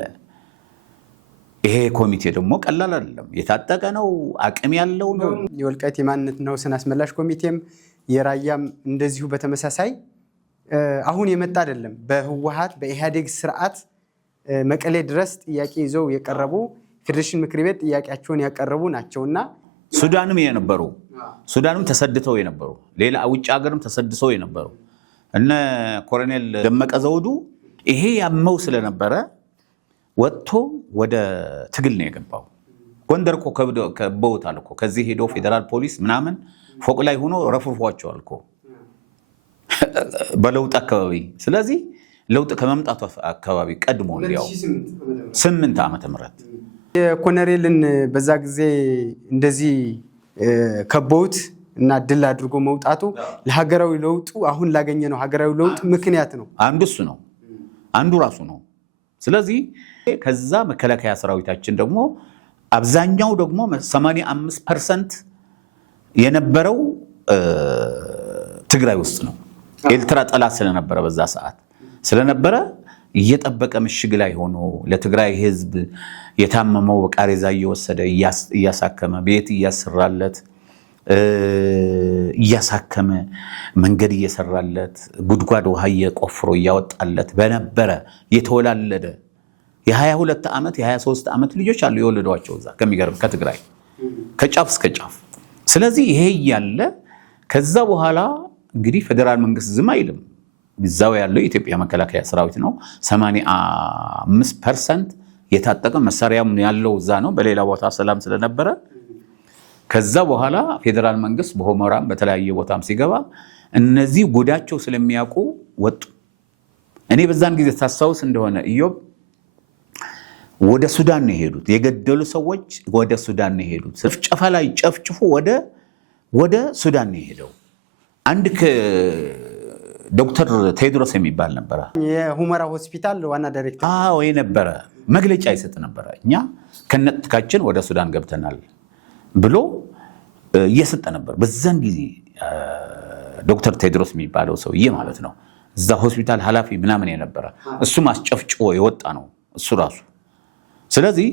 ይሄ ኮሚቴ ደግሞ ቀላል አይደለም። የታጠቀ ነው፣ አቅም ያለው ነው። የወልቃይት የማንነትና ወሰን አስመላሽ ኮሚቴም የራያም እንደዚሁ በተመሳሳይ አሁን የመጣ አይደለም። በህወሓት በኢህአዴግ ስርዓት መቀሌ ድረስ ጥያቄ ይዘው የቀረቡ ፌዴሬሽን ምክር ቤት ጥያቄያቸውን ያቀረቡ ናቸውና ሱዳንም የነበሩ ሱዳንም ተሰድተው የነበሩ ሌላ ውጭ ሀገርም ተሰድሰው የነበሩ እነ ኮሎኔል ደመቀ ዘውዱ ይሄ ያመው ስለነበረ ወጥቶ ወደ ትግል ነው የገባው። ጎንደር እኮ ከበውታል እኮ ከዚህ ሄዶ ፌዴራል ፖሊስ ምናምን ፎቅ ላይ ሆኖ ረፍርፏቸዋል እኮ በለውጥ አካባቢ። ስለዚህ ለውጥ ከመምጣቱ አካባቢ ቀድሞ ያው 8 ዓመተ ምህረት የኮሎኔልን በዛ ጊዜ እንደዚህ ከበውት እና ድል አድርጎ መውጣቱ ለሀገራዊ ለውጡ አሁን ላገኘነው ሀገራዊ ለውጥ ምክንያት ነው። አንዱ እሱ ነው፣ አንዱ ራሱ ነው። ስለዚህ ከዛ መከላከያ ሰራዊታችን ደግሞ አብዛኛው ደግሞ 85% የነበረው ትግራይ ውስጥ ነው። ኤርትራ ጠላት ስለነበረ በዛ ሰዓት ስለነበረ እየጠበቀ ምሽግ ላይ ሆኖ ለትግራይ ህዝብ የታመመው ቃሬዛ እየወሰደ እያሳከመ ቤት እያሰራለት እያሳከመ መንገድ እየሰራለት ጉድጓድ ውሃ እየቆፍሮ እያወጣለት በነበረ የተወላለደ የ22 ዓመት የ23 ዓመት ልጆች አሉ የወለዷቸው እዛ ከሚገርም ከትግራይ ከጫፍ እስከ ጫፍ። ስለዚህ ይሄ ያለ ከዛ በኋላ እንግዲህ ፌደራል መንግስት ዝም አይልም። እዛው ያለው የኢትዮጵያ መከላከያ ሰራዊት ነው። 85% የታጠቀ መሳሪያም ያለው እዛ ነው። በሌላ ቦታ ሰላም ስለነበረ ከዛ በኋላ ፌደራል መንግስት በሆመራም በተለያየ ቦታም ሲገባ እነዚህ ጉዳቸው ስለሚያውቁ ወጡ። እኔ በዛን ጊዜ ታስታውስ እንደሆነ ኢዮብ ወደ ሱዳን ነው የሄዱት። የገደሉ ሰዎች ወደ ሱዳን ነው የሄዱት። ጭፍጨፋ ላይ ጨፍጭፉ ወደ ሱዳን ነው የሄደው። አንድ ዶክተር ቴድሮስ የሚባል ነበረ የሁመራ ሆስፒታል ዋና ዳይሬክተር። አዎ የነበረ መግለጫ ይሰጥ ነበረ። እኛ ከነጥቃችን ወደ ሱዳን ገብተናል ብሎ እየሰጠ ነበር። በዛን ጊዜ ዶክተር ቴድሮስ የሚባለው ሰውዬ ማለት ነው እዛ ሆስፒታል ኃላፊ ምናምን የነበረ እሱ ማስጨፍጭፎ የወጣ ነው እሱ ራሱ። ስለዚህ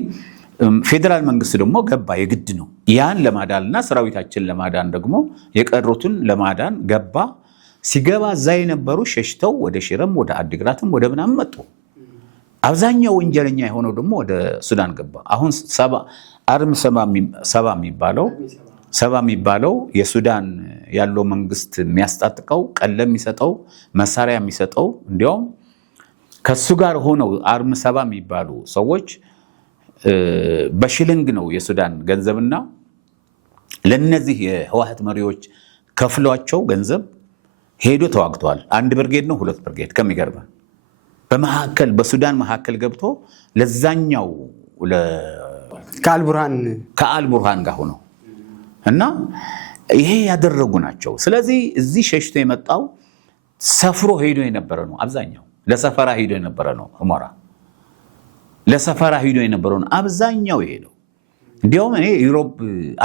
ፌደራል መንግስት ደግሞ ገባ፣ የግድ ነው ያን ለማዳንና ሰራዊታችን ለማዳን ደግሞ የቀሩትን ለማዳን ገባ። ሲገባ እዛ የነበሩ ሸሽተው ወደ ሽረም ወደ አዲግራትም ወደ ምናምን መጡ። አብዛኛው ወንጀለኛ የሆነው ደግሞ ወደ ሱዳን ገባ። አሁን አርም ሰባ የሚባለው የሱዳን ያለው መንግስት የሚያስጣጥቀው ቀለም የሚሰጠው መሳሪያ የሚሰጠው እንዲያውም ከሱ ጋር ሆነው አርም ሰባ የሚባሉ ሰዎች በሽልንግ ነው የሱዳን ገንዘብና ለነዚህ የህወሓት መሪዎች ከፍሏቸው ገንዘብ ሄዶ ተዋግተዋል። 1 ብርጌድ ነው 2 ብርጌድ ከሚገርም በመሐከል በሱዳን መሐከል ገብቶ ለዛኛው ከአልቡርሃን ጋር ሆኖ እና ይሄ ያደረጉ ናቸው። ስለዚህ እዚህ ሸሽቶ የመጣው ሰፍሮ ሄዶ የነበረ ነው። አብዛኛው ለሰፈራ ሄዶ የነበረ ነው። ሁመራ ለሰፈራ ሄዶ የነበረው አብዛኛው ይሄደው። እንዲያውም እኔ ዩሮፕ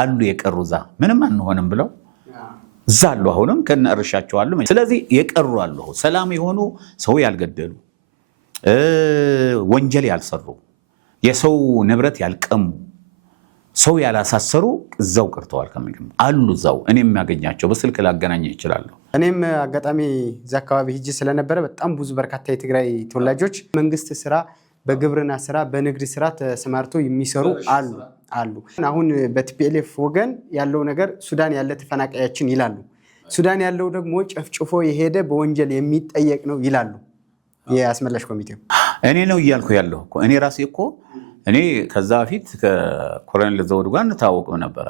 አሉ የቀሩ እዛ ምንም አንሆንም ብለው እዛ አሉ። አሁንም ከነ እርሻቸው አሉ። ስለዚህ የቀሩ አሉ ሰላም የሆኑ ሰው ያልገደሉ ወንጀል ያልሰሩ የሰው ንብረት ያልቀሙ ሰው ያላሳሰሩ እዛው ቀርተዋል። ከሚገርም አሉ እዛው እኔ የሚያገኛቸው በስልክ ላገናኝ ይችላል። እኔም አጋጣሚ እዛ አካባቢ ሂጅ ስለነበረ በጣም ብዙ በርካታ የትግራይ ተወላጆች መንግስት ስራ፣ በግብርና ስራ፣ በንግድ ስራ ተሰማርተው የሚሰሩ አሉ። አሁን በቲፒኤልኤፍ ወገን ያለው ነገር ሱዳን ያለ ተፈናቃያችን ይላሉ። ሱዳን ያለው ደግሞ ጨፍጭፎ የሄደ በወንጀል የሚጠየቅ ነው ይላሉ የአስመላሽ ኮሚቴው። እኔ ነው እያልኩ ያለሁ እኮ እኔ ራሴ እኮ እኔ ከዛ በፊት ከኮሎኔል ዘውዱ ጋር እንታወቀው ነበረ።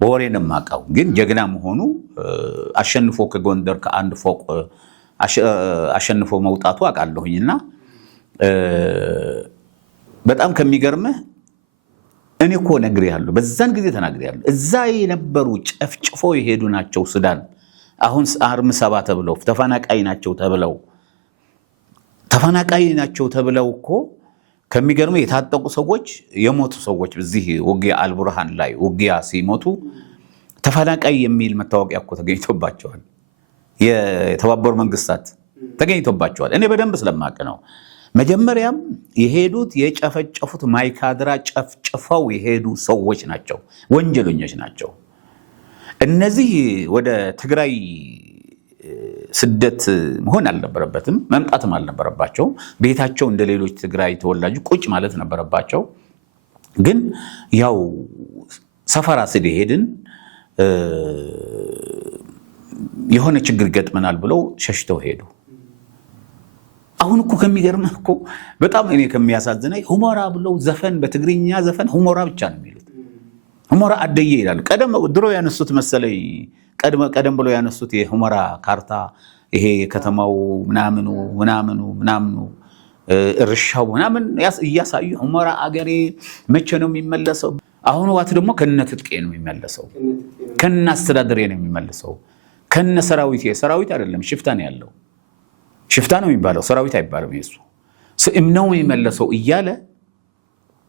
በወሬ ነው የማውቀው። ግን ጀግና መሆኑ አሸንፎ ከጎንደር ከአንድ ፎቅ አሸንፎ መውጣቱ አውቃለሁኝና በጣም ከሚገርምህ እኔ እኮ ነግሬሃለሁ፣ በዛን ጊዜ ተናግሬሃለሁ። እዛ የነበሩ ጨፍጭፎ የሄዱ ናቸው ሱዳን። አሁን አርም ሰባ ተብለው ተፈናቃይ ናቸው ተብለው እኮ ከሚገርም የታጠቁ ሰዎች የሞቱ ሰዎች እዚህ ውጊያ አልቡርሃን ላይ ውጊያ ሲሞቱ ተፈናቃይ የሚል መታወቂያ እኮ ተገኝቶባቸዋል። የተባበሩ መንግስታት ተገኝቶባቸዋል። እኔ በደንብ ስለማቅ ነው። መጀመሪያም የሄዱት የጨፈጨፉት ማይካድራ ጨፍጭፈው የሄዱ ሰዎች ናቸው፣ ወንጀለኞች ናቸው። እነዚህ ወደ ትግራይ ስደት መሆን አልነበረበትም፣ መምጣትም አልነበረባቸው። ቤታቸው እንደ ሌሎች ትግራይ ተወላጅ ቁጭ ማለት ነበረባቸው። ግን ያው ሰፈራ ስለሄድን የሆነ ችግር ይገጥመናል ብለው ሸሽተው ሄዱ። አሁን እኮ ከሚገርምህ እኮ በጣም እኔ ከሚያሳዝነኝ ሁመራ ብለው ዘፈን በትግርኛ ዘፈን ሁመራ ብቻ ነው የሚሉት። ሁመራ አደየ ይላሉ። ድሮ ያነሱት መሰለኝ ቀደም ብሎ ያነሱት የሁመራ ካርታ ይሄ ከተማው ምናምኑ እርሻው ምናምን እያሳዩ ሁመራ አገሬ መቼ ነው የሚመለሰው? አሁን ዋት ደግሞ ከነ ትጥቄ ነው የሚመለሰው፣ ከነ አስተዳደሬ ነው የሚመለሰው፣ ከነ ሰራዊት አይደለም ሽፍታ ነው ያለው። ሽፍታ ነው የሚባለው፣ ሰራዊት አይባልም። የሱ ነው የሚመለሰው እያለ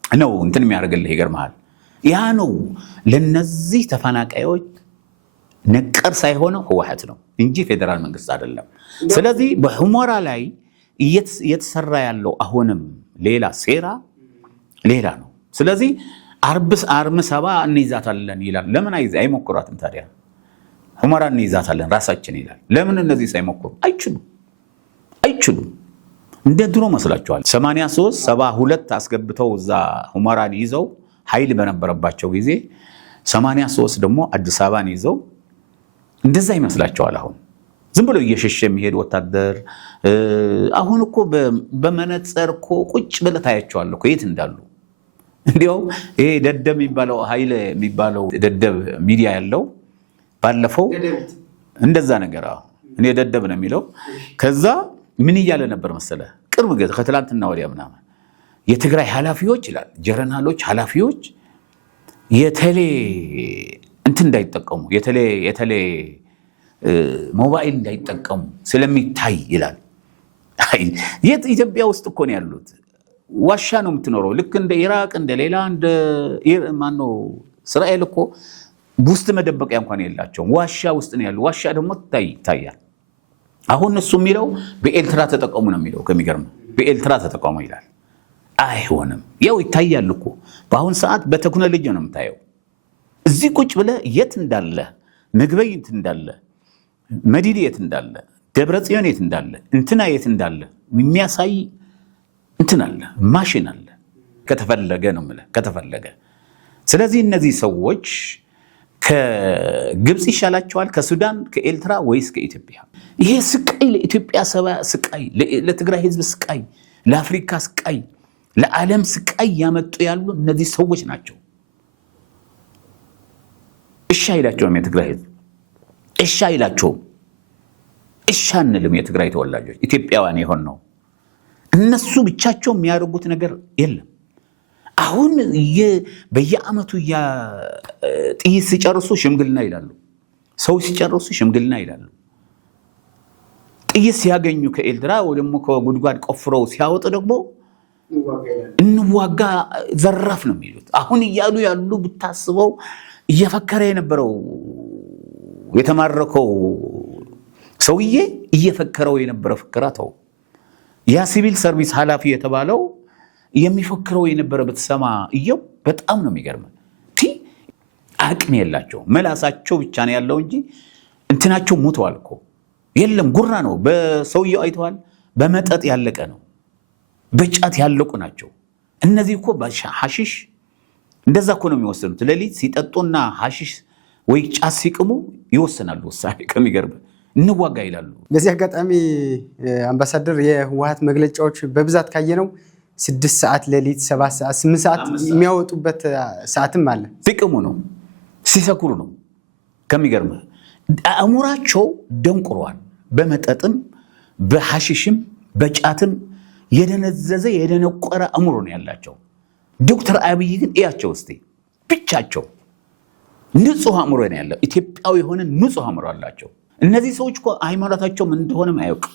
ነው እንትን የሚያደርግልህ። ይገርምሃል። ያ ነው ለነዚህ ተፈናቃዮች ነቀር ሳይሆን ህወሓት ነው እንጂ ፌደራል መንግስት አይደለም። ስለዚህ በሁመራ ላይ እየተሰራ ያለው አሁንም ሌላ ሴራ ሌላ ነው። ስለዚህ አርብ ሰባ እንይዛታለን ይላል። ለምን አይሞክሯትም ታዲያ? ሁመራ እንይዛታለን ራሳችን ይላል። ለምን እነዚህ ሳይሞክሩ? አይችሉም። እንደ ድሮ መስላችኋል? 83 72 አስገብተው እዛ ሁመራን ይዘው ኃይል በነበረባቸው ጊዜ 83 ደግሞ አዲስ አበባን ይዘው እንደዛ ይመስላችኋል? አሁን ዝም ብሎ እየሸሸ የሚሄድ ወታደር አሁን እኮ በመነጽር እኮ ቁጭ ብለህ ታያቸዋለህ እኮ የት እንዳሉ። እንዲያው ይሄ ደደብ የሚባለው ኃይል የሚባለው ደደብ ሚዲያ ያለው ባለፈው እንደዛ ነገር እኔ ደደብ ነው የሚለው። ከዛ ምን እያለ ነበር መሰለህ? ቅርብ ጊዜ ከትላንትና ወዲያ ምናምን የትግራይ ኃላፊዎች ይላል ጀነራሎች ኃላፊዎች የቴሌ እንትን እንዳይጠቀሙ የቴሌ ሞባይል እንዳይጠቀሙ ስለሚታይ ይላል። የት ኢትዮጵያ ውስጥ እኮ ነው ያሉት። ዋሻ ነው የምትኖረው። ልክ እንደ ኢራቅ እንደ ሌላ እንደ ማነው እስራኤል እኮ ውስጥ መደበቂያ እንኳን የላቸውም። ዋሻ ውስጥ ነው ያሉ። ዋሻ ደግሞ ይታያል። አሁን እሱ የሚለው በኤልትራ ተጠቀሙ ነው የሚለው። ከሚገርም በኤልትራ ተጠቀሙ ይላል። አይሆንም። ያው ይታያል እኮ በአሁን ሰዓት በቴክኖሎጂ ነው የምታየው። እዚህ ቁጭ ብለህ የት እንዳለ ምግበይ የት እንዳለ መዲድ የት እንዳለ ደብረ ጽዮን የት እንዳለ እንትና የት እንዳለ የሚያሳይ እንትን አለ፣ ማሽን አለ። ከተፈለገ ነው የምልህ ከተፈለገ። ስለዚህ እነዚህ ሰዎች ከግብፅ ይሻላቸዋል? ከሱዳን ከኤልትራ ወይስ ከኢትዮጵያ? ይሄ ስቃይ ለኢትዮጵያ ሰባ ስቃይ፣ ለትግራይ ህዝብ ስቃይ፣ ለአፍሪካ ስቃይ፣ ለዓለም ስቃይ ያመጡ ያሉ እነዚህ ሰዎች ናቸው። እሺ አይላቸውም የትግራይ ህዝብ፣ እሺ አይላቸውም። እሺ አንልም የትግራይ ተወላጆች ኢትዮጵያውያን የሆን ነው። እነሱ ብቻቸው የሚያደርጉት ነገር የለም። አሁን በየአመቱ ጥይት ሲጨርሱ ሽምግልና ይላሉ። ሰው ሲጨርሱ ሽምግልና ይላሉ። ጥይት ሲያገኙ ከኤልትራ ወይ ደግሞ ከጉድጓድ ቆፍረው ሲያወጡ ደግሞ እንዋጋ ዘራፍ ነው የሚሉት። አሁን እያሉ ያሉ ብታስበው እየፈከረ የነበረው የተማረከው ሰውዬ እየፈከረው የነበረ ፍከራ ተው። ያ ሲቪል ሰርቪስ ኃላፊ የተባለው የሚፈክረው የነበረ በተሰማ እየው በጣም ነው የሚገርመው። አቅም የላቸው መላሳቸው ብቻ ነው ያለው እንጂ እንትናቸው ሞተዋል እኮ። የለም ጉራ ነው። በሰውየው አይተዋል። በመጠጥ ያለቀ ነው። በጫት ያለቁ ናቸው እነዚህ እኮ። ሐሺሽ እንደዛ እኮ ነው የሚወስኑት። ሌሊት ሲጠጡና ሐሺሽ ወይ ጫት ሲቅሙ ይወስናሉ ውሳኔ። ከሚገርም እንዋጋ ይላሉ። በዚህ አጋጣሚ አምባሳደር የህወሓት መግለጫዎች በብዛት ካየነው 6 ሰዓት ሌሊት 7 ሰዓት 8 ሰዓት የሚያወጡበት ሰዓትም አለ። ሲቅሙ ነው ሲሰክሩ ነው። ከሚገርም አእምሯቸው ደንቁሯል። በመጠጥም በሐሺሽም በጫትም የደነዘዘ የደነቆረ አእምሮ ነው ያላቸው። ዶክተር አብይ ግን እያቸው እስቲ ብቻቸው ንጹህ አእምሮ ነው ያለው። ኢትዮጵያዊ የሆነ ንጹህ አእምሮ አላቸው። እነዚህ ሰዎች እኮ ሃይማኖታቸው ምን እንደሆነም አያውቅ።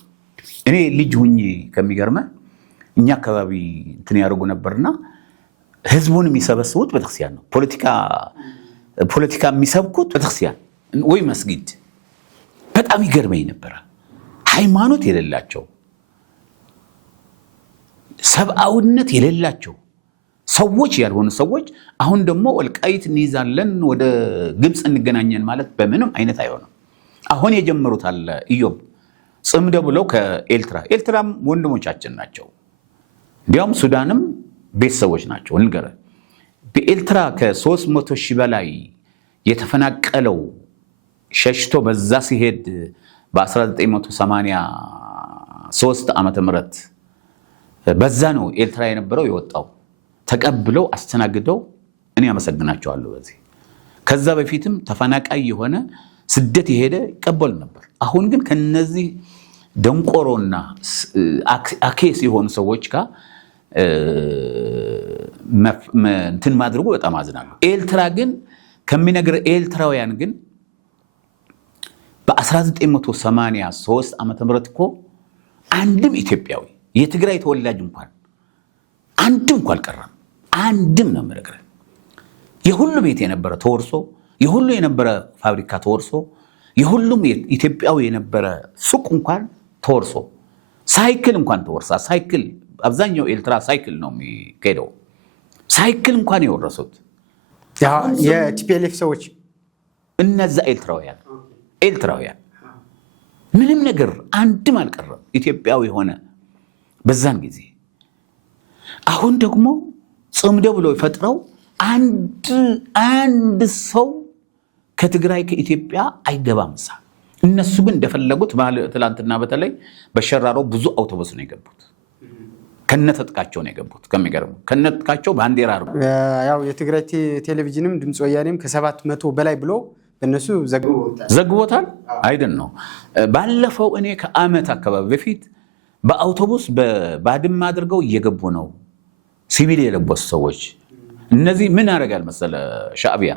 እኔ ልጅ ሁኜ ከሚገርመ እኛ አካባቢ እንትን ያደርጉ ነበርና ህዝቡን የሚሰበስቡት ቤተክርስቲያን ነው። ፖለቲካ የሚሰብኩት ቤተክርስቲያን ወይ መስጊድ። በጣም ይገርመኝ ነበር። ሃይማኖት የሌላቸው ሰብአዊነት የሌላቸው ሰዎች ያልሆኑ ሰዎች አሁን ደግሞ ወልቃይት እንይዛለን ወደ ግብፅ እንገናኘን ማለት በምንም አይነት አይሆንም። አሁን የጀመሩት አለ ኢዮብ ጽምደ ብለው ኤልትራም ወንድሞቻችን ናቸው። እንዲያውም ሱዳንም ቤተሰቦች ናቸው። እንገረ በኤልትራ ከ300 ሺህ በላይ የተፈናቀለው ሸሽቶ በዛ ሲሄድ በ1980 በ2003 ዓመተ ምህረት በዛ ነው ኤርትራ የነበረው የወጣው ተቀብለው አስተናግደው እኔ አመሰግናቸዋለሁ በዚህ። ከዛ በፊትም ተፈናቃይ የሆነ ስደት የሄደ ይቀበሉ ነበር። አሁን ግን ከነዚህ ደንቆሮና አኬስ የሆኑ ሰዎች ጋር እንትን ማድረጉ በጣም አዝናለሁ። ኤርትራ ግን ከሚነግር ኤርትራውያን ግን በ1983 ዓመተ ምህረት እኮ አንድም ኢትዮጵያዊ የትግራይ ተወላጅ እንኳን አንድም እንኳን አልቀረም። አንድም ነው የምነግርህ። የሁሉ ቤት የነበረ ተወርሶ፣ የሁሉ የነበረ ፋብሪካ ተወርሶ፣ የሁሉም ኢትዮጵያዊ የነበረ ሱቅ እንኳን ተወርሶ፣ ሳይክል እንኳን ተወርሳ። ሳይክል አብዛኛው ኤርትራ ሳይክል ነው የሚሄደው። ሳይክል እንኳን የወረሱት የቲፒኤልኤፍ ሰዎች እነዛ ኤርትራውያን ምንም ነገር አንድም አልቀረም ኢትዮጵያዊ ሆነ በዛን ጊዜ። አሁን ደግሞ ጽምደው ብለው ፈጥረው አንድ ሰው ከትግራይ ከኢትዮጵያ አይገባም። እነሱ ግን እንደፈለጉት ትላንትና በተለይ በሸራሮ ብዙ አውቶቡስ ነው የገቡት። ከነተጥቃቸው ነው የገቡት። ከሚገርም ከነተጥቃቸው ባንዲራ አርጉ። ያው የትግራይ ቴሌቪዥንም ድምፅ ወያኔም ከ700 በላይ ብሎ በእነሱ ዘግቦታል አይደል ነው። ባለፈው እኔ ከዓመት አካባቢ በፊት በአውቶቡስ በባድማ አድርገው እየገቡ ነው ሲቪል የለበሱ ሰዎች። እነዚህ ምን ያደርጋል መሰለ ሻዕቢያ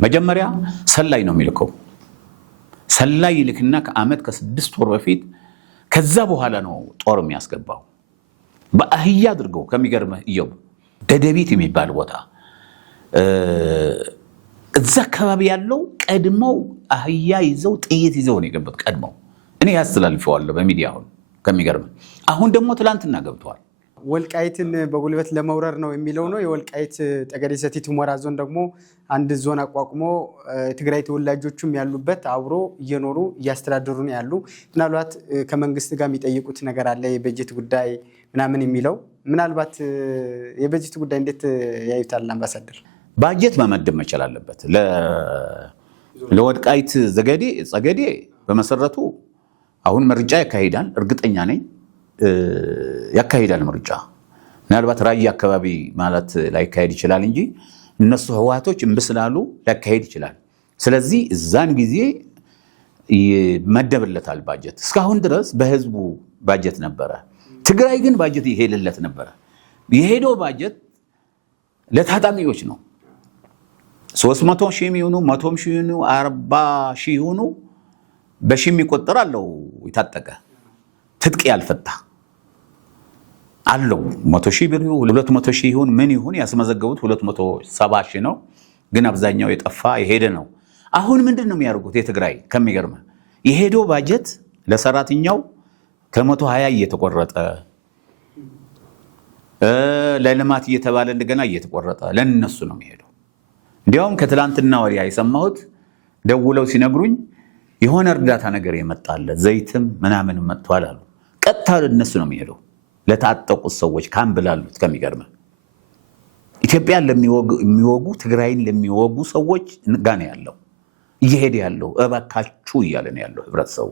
መጀመሪያ ሰላይ ነው የሚልከው። ሰላይ ይልክና ከዓመት ከ6 ወር በፊት ከዛ በኋላ ነው ጦር የሚያስገባው። በአህያ አድርገው ከሚገርምህ እየው ደደቢት የሚባል ቦታ እዛ አካባቢ ያለው ቀድመው አህያ ይዘው ጥይት ይዘው ነው የገቡት። ቀድመው እኔ ያስተላልፈዋለሁ በሚዲያ ከሚገርምህ። አሁን ደግሞ ትላንትና ገብተዋል። ወልቃይትን በጉልበት ለመውረር ነው የሚለው ነው። የወልቃይት ጠገዴ ሰቲት ሁመራ ዞን ደግሞ አንድ ዞን አቋቁሞ ትግራይ ተወላጆቹም ያሉበት አብሮ እየኖሩ እያስተዳደሩ ነው ያሉ። ምናልባት ከመንግስት ጋር የሚጠይቁት ነገር አለ፣ የበጀት ጉዳይ ምናምን የሚለው። ምናልባት የበጀት ጉዳይ እንዴት ያዩታል አምባሳደር? ባጀት መመደብ መቻል አለበት። ለወልቃይት ጸገዴ በመሰረቱ አሁን ምርጫ ያካሂዳል፣ እርግጠኛ ነኝ ያካሂዳል ምርጫ። ምናልባት ራያ አካባቢ ማለት ላይካሄድ ይችላል እንጂ እነሱ ህወሓቶች እምብስላሉ ሊያካሄድ ይችላል። ስለዚህ እዛን ጊዜ ይመደብለታል ባጀት። እስካሁን ድረስ በህዝቡ ባጀት ነበረ። ትግራይ ግን ባጀት ይሄድለት ነበረ። የሄደው ባጀት ለታጣቂዎች ነው። 300 ሺህ የሚሆኑ 100 ሺህ የሚሆኑ 40 ሺህ የሚሆኑ በሺህ የሚቆጠር አለው የታጠቀ ትጥቅ ያልፈታ አለው። 100 ሺህ ብር 200 ሺህ ይሁን ምን ይሁን ያስመዘገቡት 270 ሺህ ነው። ግን አብዛኛው የጠፋ የሄደ ነው። አሁን ምንድን ነው የሚያደርጉት? የትግራይ ከሚገርም የሄደው ባጀት ለሰራተኛው ከ120 እየተቆረጠ ለልማት እየተባለ እንደገና እየተቆረጠ ለነሱ ነው የሚሄደው። እንዲያውም ከትላንትና ወዲያ የሰማሁት ደውለው ሲነግሩኝ የሆነ እርዳታ ነገር የመጣለ ዘይትም ምናምን መጥቷል አሉ። ቀጥታ ለነሱ ነው የሚሄደው፣ ለታጠቁት ሰዎች ካምብላሉት። ከሚገርም ኢትዮጵያን ለሚወጉ ትግራይን ለሚወጉ ሰዎች ጋር ነው ያለው እየሄደ ያለው። እባካችሁ እያለ ነው ያለው ህብረተሰቡ።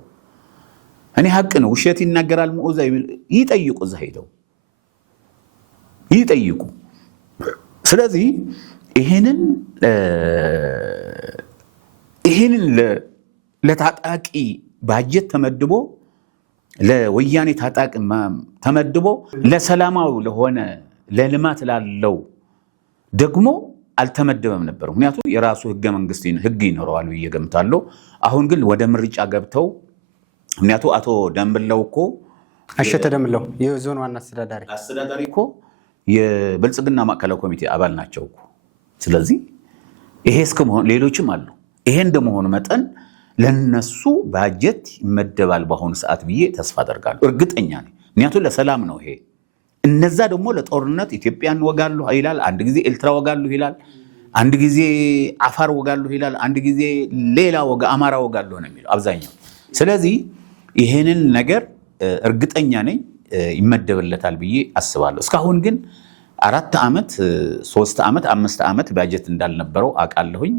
እኔ ሀቅ ነው ውሸት ይናገራል ሙኡዛ ይጠይቁ፣ እዛ ሄደው ይጠይቁ። ስለዚህ ይሄንን ለታጣቂ ባጀት ተመድቦ ለወያኔ ታጣቂ ተመድቦ ለሰላማው ለሆነ ለልማት ላለው ደግሞ አልተመደበም ነበር። ምክንያቱም የራሱ ህግ ይኖረዋል ብዬ ገምታለሁ። አሁን ግን ወደ ምርጫ ገብተው ምክንያቱም አቶ ደምለው እኮ አሸተ ደምለው የዞን ዋና አስተዳዳሪ እኮ የብልጽግና ማዕከላዊ ኮሚቴ አባል ናቸው እኮ። ስለዚህ ይሄ እስከመሆን ሌሎችም አሉ። ይሄ እንደመሆኑ መጠን ለነሱ ባጀት ይመደባል በአሁኑ ሰዓት ብዬ ተስፋ አደርጋለሁ። እርግጠኛ ነኝ። ምክንያቱም ለሰላም ነው ይሄ። እነዛ ደግሞ ለጦርነት ኢትዮጵያን ወጋለሁ ይላል፣ አንድ ጊዜ ኤርትራ ወጋለሁ ይላል፣ አንድ ጊዜ አፋር ወጋለሁ ይላል፣ አንድ ጊዜ ሌላ አማራ ወጋለሁ ነው የሚለው አብዛኛው። ስለዚህ ይሄንን ነገር እርግጠኛ ነኝ ይመደብለታል ብዬ አስባለሁ። እስካሁን ግን 4 ዓመት 3 ዓመት 5 ዓመት ባጀት እንዳልነበረው አውቃለሁኝ።